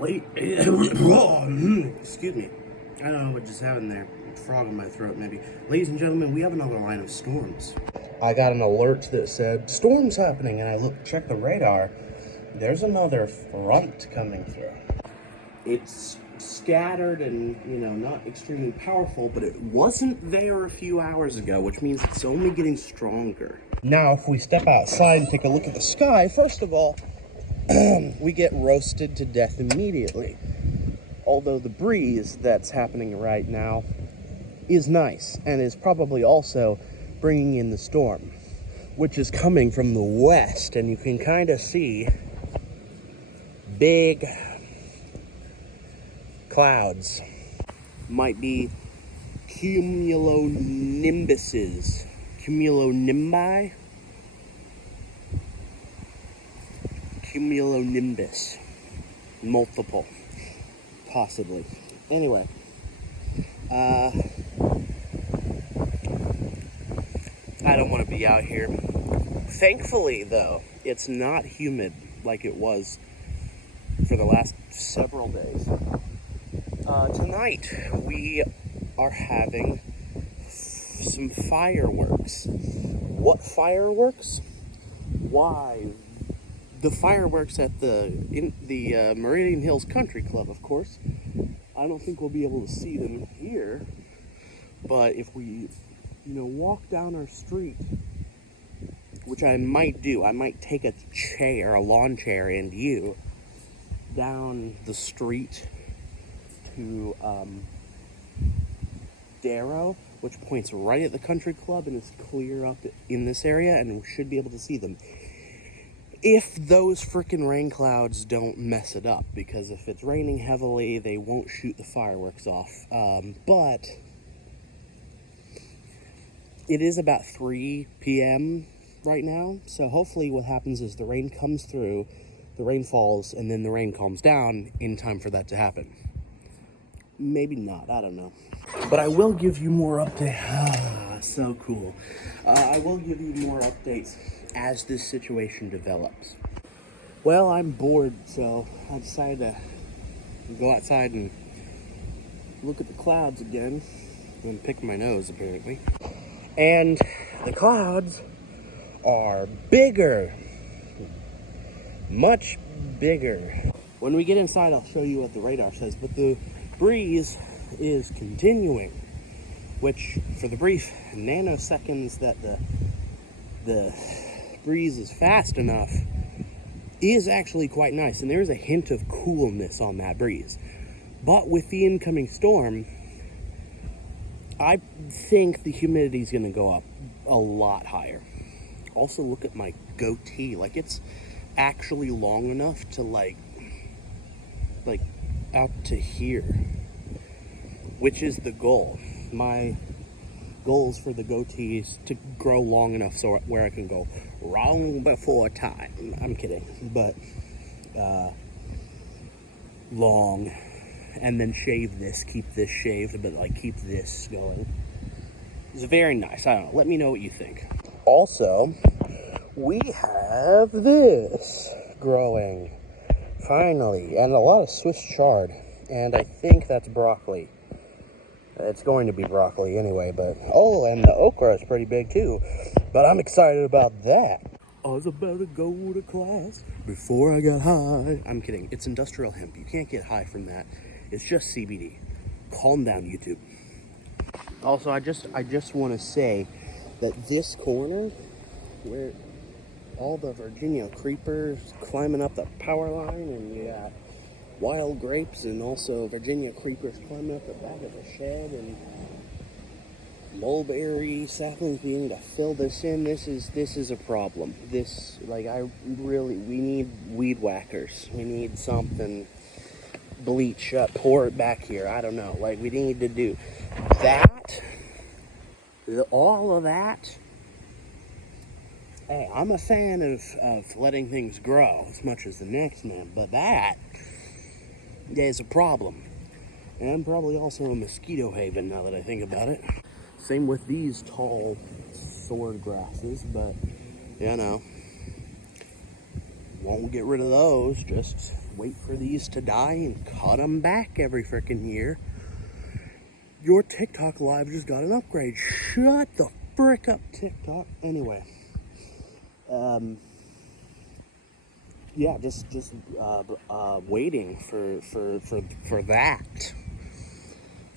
Wait, excuse me. I don't know what just happened there. Frog in my throat, maybe. Ladies and gentlemen, we have another line of storms. I got an alert that said storms happening, and I checked the radar. There's another front coming through. It's scattered and, not extremely powerful, but it wasn't there a few hours ago, which means it's only getting stronger. Now, if we step outside and take a look at the sky, first of all, we get roasted to death immediately. Although the breeze that's happening right now is nice and is probably also bringing in the storm, which is coming from the west, and you can kind of see big clouds. Might be cumulonimbuses. Cumulonimbi? Cumulonimbus. Multiple. Possibly. Anyway. I don't want to be out here. Thankfully, though, it's not humid like it was for the last several days. Tonight, we are having some fireworks. What fireworks? Why? The fireworks at the Meridian Hills Country Club, of course. I don't think we'll be able to see them here, but if we, walk down our street, which I might do, I might take a lawn chair, and you down the street to Darrow, which points right at the country club and is clear up in this area, and we should be able to see them. If those frickin' rain clouds don't mess it up, because if it's raining heavily, they won't shoot the fireworks off. But it is about 3 p.m. right now, so hopefully what happens is the rain comes through, the rain falls, and then the rain calms down in time for that to happen. Maybe not, I don't know. But I will give you more updates. So cool. I will give you more updates as this situation develops. Well, I'm bored, so I decided to go outside and look at the clouds again. And pick my nose, apparently. And the clouds are bigger. Much bigger. When we get inside, I'll show you what the radar says, but the breeze is continuing, which for the brief nanoseconds that the breeze is fast enough is actually quite nice, and there's a hint of coolness on that breeze. But with the incoming storm, I think the humidity is going to go up a lot higher. Also, look at my goatee. Like, it's actually long enough to like out to here, which is the goal. My goals for the goatee is to grow long enough so where I can go wrong before time. I'm kidding, but long, and then shave this, keep this shaved, but keep this going. It's very nice. I don't know. Let me know what you think. Also, we have this growing finally, and a lot of Swiss chard, and I think that's broccoli. It's going to be broccoli anyway, but and the okra is pretty big too. But I'm excited about that. I was about to go to class before I got high. I'm kidding. It's industrial hemp. You can't get high from that. It's just CBD. Calm down, YouTube. Also, I just want to say that this corner, where all the Virginia creepers climbing up the power line, and you got wild grapes and also Virginia creepers climbing up the back of the shed, and mulberry saplings beginning to fill this in. This is a problem. We need weed whackers. We need something, bleach up, pour it back here. I don't know. We need to do that. All of that. Hey, I'm a fan of letting things grow as much as the next man, but that is a problem. And probably also a mosquito haven, now that I think about it. Same with these tall sword grasses, but, won't get rid of those, just wait for these to die and cut them back every freaking year. Your TikTok live just got an upgrade. Shut the frick up, TikTok. Anyway, yeah, just waiting for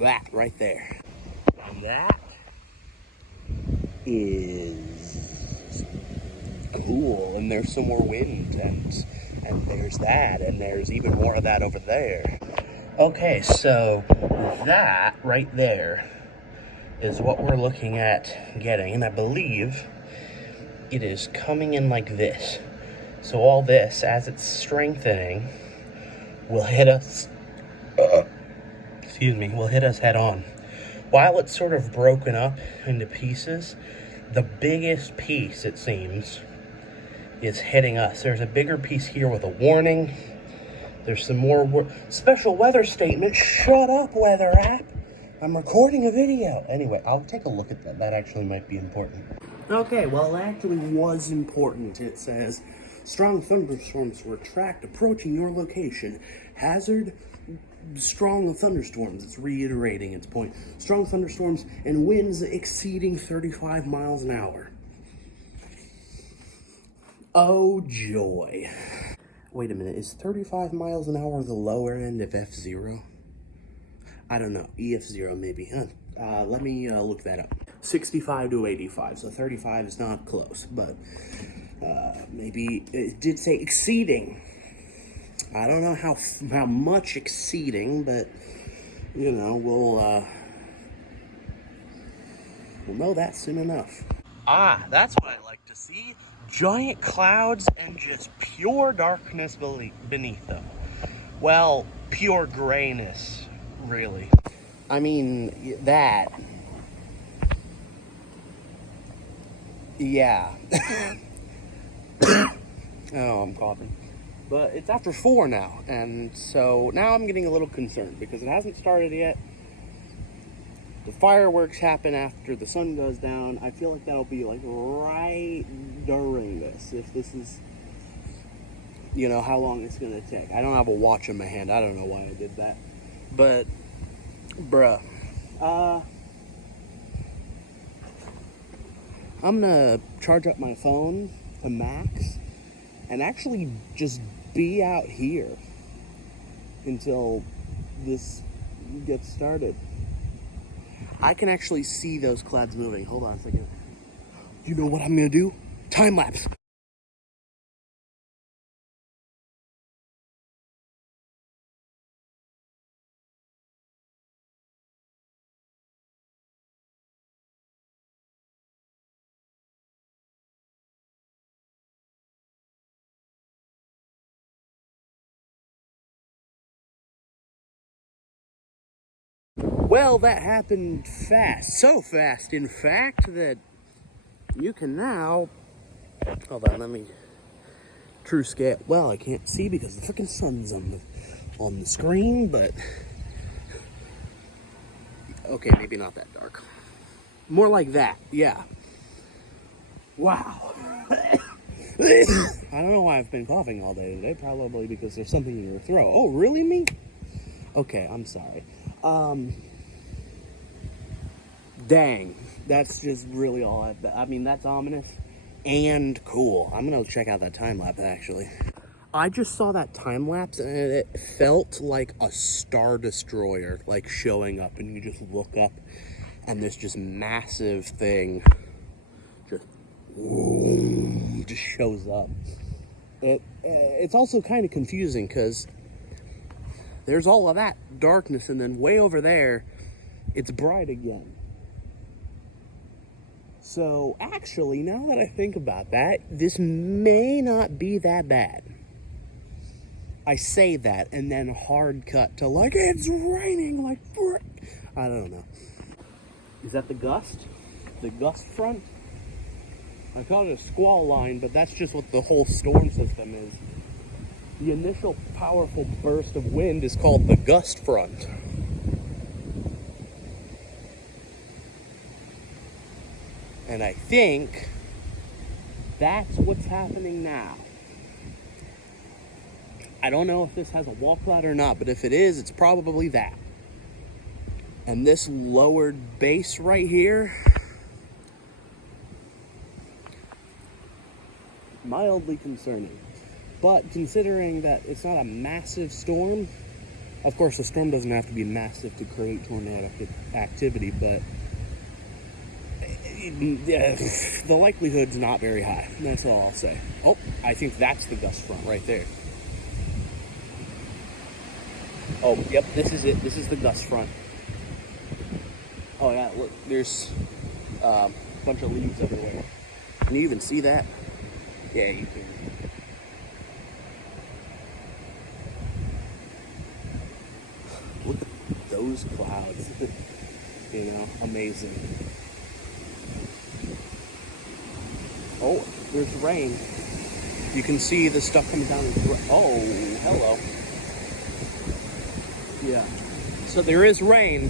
that right there. And that is cool. And there's some more wind, and there's that, and there's even more of that over there. Okay, so that right there is what we're looking at getting, and I believe it is coming in like this. So all this, as it's strengthening, will hit us, will hit us head on. While it's sort of broken up into pieces, the biggest piece, it seems, is hitting us. There's a bigger piece here with a warning. There's some more special weather statement. Shut up, weather app. I'm recording a video. Anyway, I'll take a look at that. That actually might be important. Okay, well, it actually was important. It says, strong thunderstorms were tracked approaching your location. Hazard, strong thunderstorms. It's reiterating its point. Strong thunderstorms and winds exceeding 35 miles an hour. Oh, joy. Wait a minute, is 35 miles an hour the lower end of F0? I don't know, EF0 maybe, huh? Let me look that up. 65 to 85, so 35 is not close, but maybe it did say exceeding. I don't know how much exceeding, but you know, we'll know that soon enough. Ah, that's what I like to see. Giant clouds and just pure darkness beneath them. Well, pure grayness, really. I mean, that. Yeah. Oh, I'm coughing. But it's after 4 now, and so now I'm getting a little concerned because it hasn't started yet. The fireworks happen after the sun goes down. I feel like that'll be like right during this. If this is, you know, how long it's gonna take. I don't have a watch in my hand. I don't know why I did that. But, bruh. I'm gonna charge up my phone to max and actually just be out here until this gets started. I can actually see those clouds moving. Hold on a second. You know what I'm gonna do? Time lapse. Well, that happened fast. So fast, in fact, that you can now... Hold on, let me... True scale. Well, I can't see because the freaking sun's on the screen, but... Okay, maybe not that dark. More like that, yeah. Wow. I don't know why I've been coughing all day today. Probably because there's something in your throat. Oh, really, me? Okay, I'm sorry. Dang, that's just really all I mean, that's ominous and cool. I'm gonna check out that time lapse actually. I just saw that time lapse and it felt like a Star Destroyer like showing up, and you just look up and this just massive thing just shows up. It's also kind of confusing because there's all of that darkness and then way over there it's bright again. So actually, now that I think about that, this may not be that bad. I say that and then hard cut to like, it's raining like frick. I don't know. Is that the gust? The gust front? I call it a squall line, but that's just what the whole storm system is. The initial powerful burst of wind is called the gust front. And I think that's what's happening now. I don't know if this has a wall cloud or not, but if it is, it's probably that. And this lowered base right here, mildly concerning. But considering that it's not a massive storm, of course the storm doesn't have to be massive to create tornadic activity, but the likelihood's not very high. That's all I'll say. Oh, I think that's the gust front right there. Oh, yep, this is it. This is the gust front. Oh yeah, look, there's a bunch of leaves everywhere. Can you even see that? Yeah, you can. Look at those clouds. You know, amazing. Oh, there's rain. You can see the stuff coming down. Oh, hello. Yeah. So there is rain,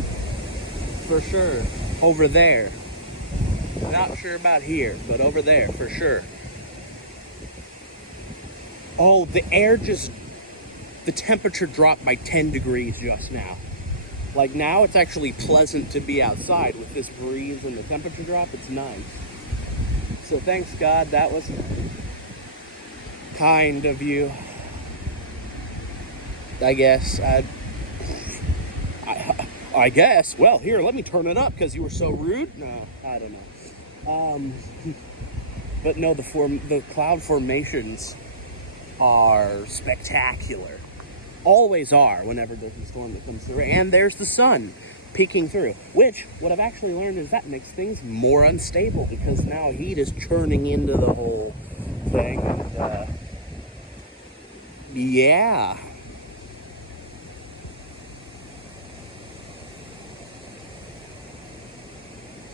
for sure, over there. Not sure about here, but over there, for sure. Oh, the temperature dropped by 10 degrees just now. Like now it's actually pleasant to be outside with this breeze and the temperature drop. It's nice. So thanks God, that was kind of you. I guess. I guess. Well, here, let me turn it up because you were so rude. No, I don't know. But no, the cloud formations are spectacular. Always are whenever there's a storm that comes through. And there's the sun peeking through, which what I've actually learned is that makes things more unstable because now heat is churning into the whole thing. And, yeah.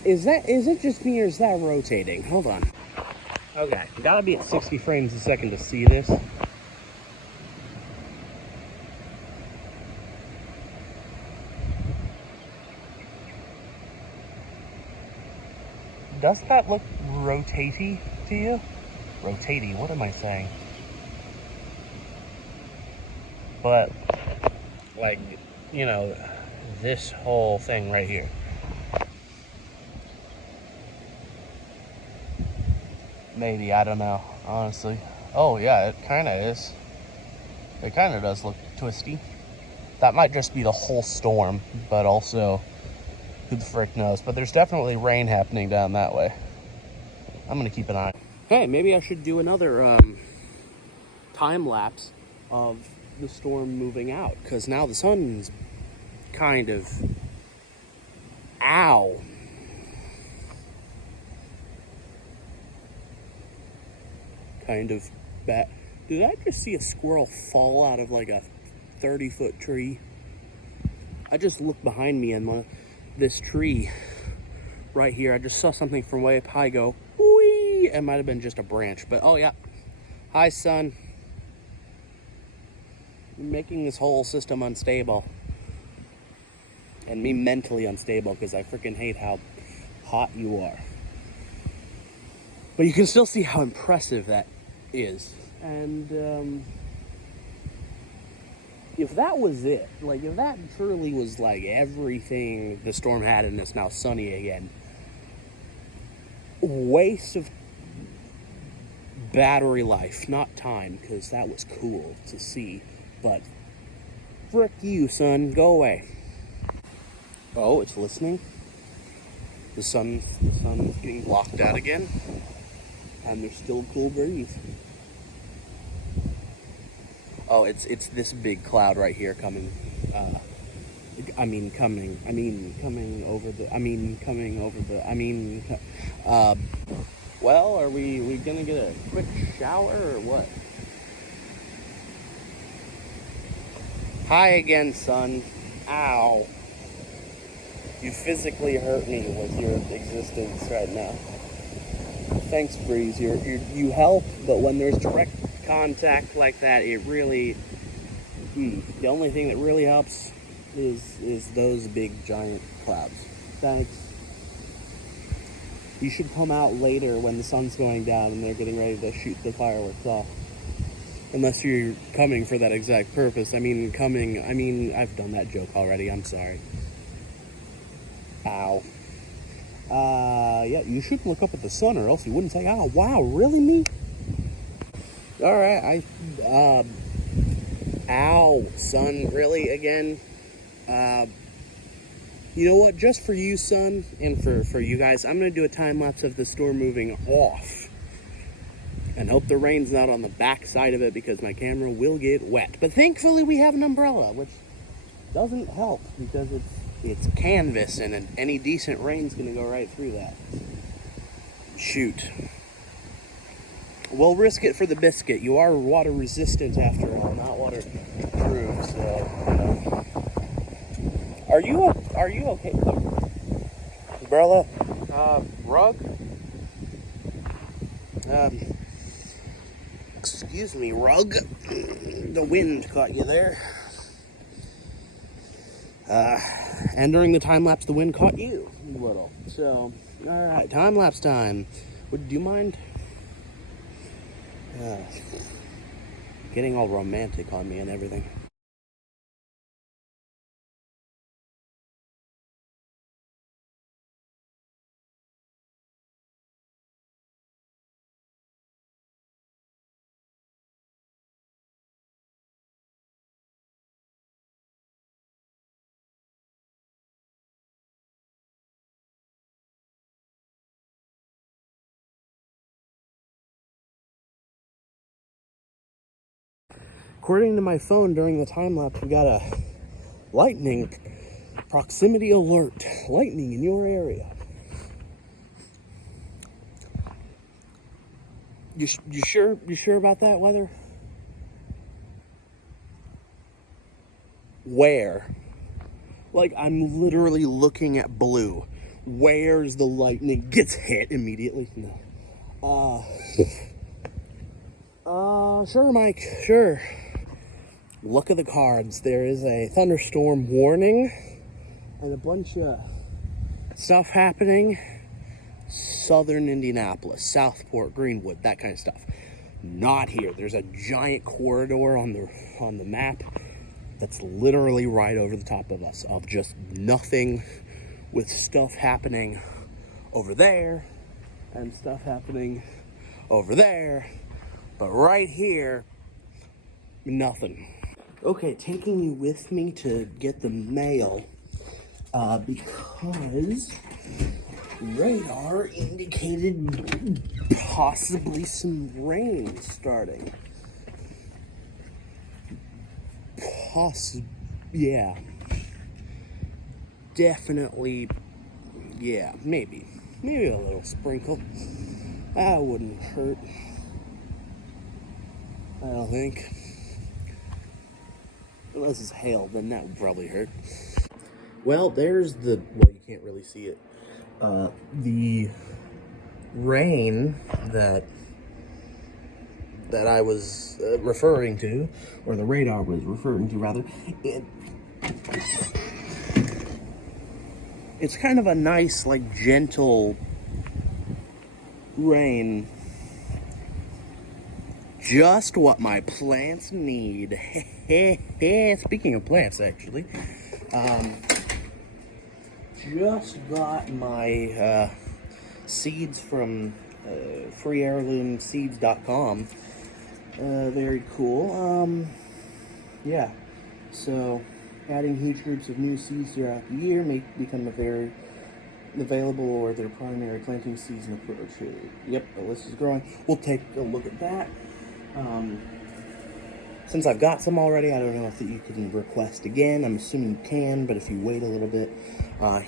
Is it just me or is that rotating? Hold on. Okay, gotta be at 60 frames a second to see this. Does that look rotatey to you? Rotatey, what am I saying? But, like, you know, this whole thing right here. Maybe, I don't know, honestly. Oh yeah, it kind of is. It kind of does look twisty. That might just be the whole storm, but also, who the frick knows. But there's definitely rain happening down that way. I'm gonna keep an eye. Hey, maybe I should do another time lapse of the storm moving out, because now the sun's kind of, ow. Kind of bad. Did I just see a squirrel fall out of like a 30-foot tree? I just looked behind me and this tree right here, I just saw something from way up high go, whee! It might have been just a branch, but oh yeah. Hi, sun. You're making this whole system unstable. And me mentally unstable because I freaking hate how hot you are. But you can still see how impressive that is. And if that was it, like if that truly was like everything the storm had and it's now sunny again, waste of battery life, not time, because that was cool to see, but frick you, sun, go away. Oh, it's listening. The sun's getting blocked out again. And there's still a cool breeze. Oh, it's this big cloud right here coming. Well, are we gonna get a quick shower or what? Hi again, sun. Ow. You physically hurt me with your existence right now. Thanks, breeze. You help, but when there's direct contact like that, it really, the only thing that really helps is those big giant clouds. Thanks. You should come out later when the sun's going down and they're getting ready to shoot the fireworks off. Unless you're coming for that exact purpose. I mean, I've done that joke already. I'm sorry. Ow. Yeah, you should look up at the sun or else you wouldn't say, oh, wow, really, me? All right, ow, sun, really, again? You know what, just for you, son, and for you guys, I'm going to do a time-lapse of the storm moving off. And hope the rain's not on the back side of it because my camera will get wet. But thankfully we have an umbrella, which doesn't help because it's canvas and any decent rain's going to go right through that. Shoot. We'll risk it for the biscuit. You are water resistant after all, not waterproof, so... Are you okay? Umbrella? Rug? Excuse me, rug. The wind caught you there. And during the time lapse, the wind caught you a little. So, all right, time lapse time. Do you mind? Getting all romantic on me and everything. According to my phone, during the time lapse, we got a lightning proximity alert. Lightning in your area. You sure? You sure about that weather? Where? Like, I'm literally looking at blue. Where's the lightning? Gets hit immediately. No. Sure, Mike. Sure. Look at the cards. There is a thunderstorm warning and a bunch of stuff happening. Southern Indianapolis, Southport, Greenwood, that kind of stuff. Not here. There's a giant corridor on the map that's literally right over the top of us, of just nothing, with stuff happening over there and stuff happening over there, but right here, nothing. Okay, taking you with me to get the mail, because radar indicated possibly some rain starting. Yeah. Definitely, yeah, maybe a little sprinkle. That wouldn't hurt, I don't think. Unless it's hail, then that would probably hurt. Well, there's well, you can't really see it. The rain that I was referring to, or the radar was referring to, rather, it's kind of a nice, like, gentle rain. Just what my plants need. Speaking of plants, actually, just got my seeds from freeheirloomseeds.com. Very cool. Yeah, so adding huge groups of new seeds throughout the year may become available, or their primary planting season approach. Yep, the list is growing. We'll take a look at that. Since I've got some already, I don't know if you can request again. I'm assuming you can, but if you wait a little bit,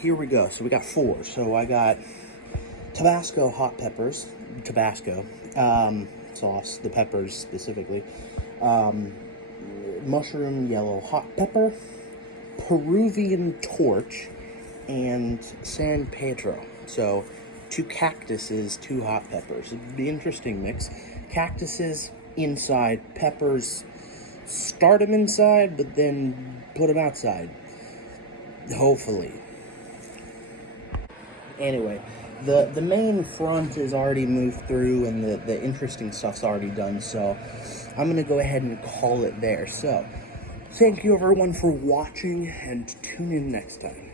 here we go. So we got 4. So I got Tabasco hot peppers, Tabasco sauce, the peppers specifically, mushroom yellow hot pepper, Peruvian torch, and San Pedro. So 2 cactuses, 2 hot peppers. It'd be an interesting mix. Cactuses inside, peppers, start them inside, but then put them outside. Hopefully. Anyway, the main front is already moved through, and the interesting stuff's already done, so I'm gonna go ahead and call it there. So thank you everyone for watching, and tune in next time.